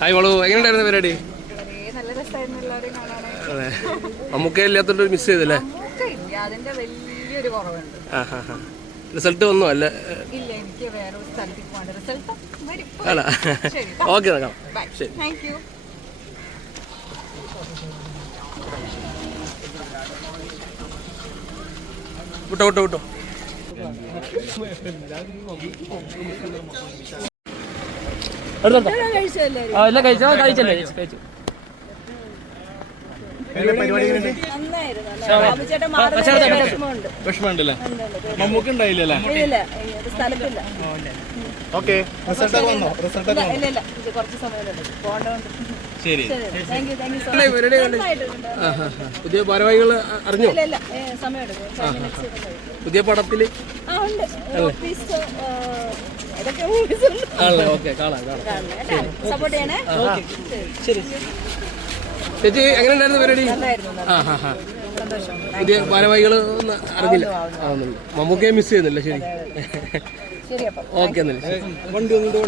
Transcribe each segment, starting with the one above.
Hi മോളു, എങ്ങനെയുണ്ടായിരുന്നു പരിപാടി? അതെ, നമുക്ക് ഇല്ലാത്തോണ്ട് മിസ് ചെയ്തല്ലേ? റിസൾട്ട് വന്നോ? അല്ല, അല്ല. ഓക്കെ, നോക്കാം. ശരി. വിട്ടോ വിട്ടോ വിട്ടോ. എല്ലാം കഴിച്ചോ? കഴിച്ചല്ലേ? കഴിച്ചു. വിഷമമുണ്ടല്ലേ? മമ്മൂക്ക് ഉണ്ടായില്ലല്ലേ? ഓക്കെ, ശരി. പുതിയ ഭാരവാഹികൾ അറിഞ്ഞോ? പുതിയ പടത്തില് ഓക്കെ, കാണാം. ശരി. ചേച്ചി, എങ്ങനെയുണ്ടായിരുന്നു പരിപാടി? പുതിയ ഭാരവാഹികൾ ഒന്നും അറിഞ്ഞില്ല. മമ്മൂക്കയെ മിസ് ചെയ്യുന്നില്ല. ശരി, ഓക്കെ. എന്നല്ലേ വണ്ടി ഒന്നിട്ട്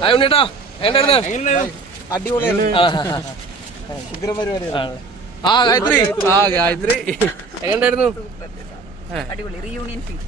ഹായ് ഉണ്ണേട്ടാ, എങ്ങനെയായിരുന്നു? അടിപൊളിയായിരുന്നു. ഗായത്രി, ഗായത്രി എങ്ങനെയായിരുന്നു? അടിപൊളി റീയൂണിയൻ ഫീൽ.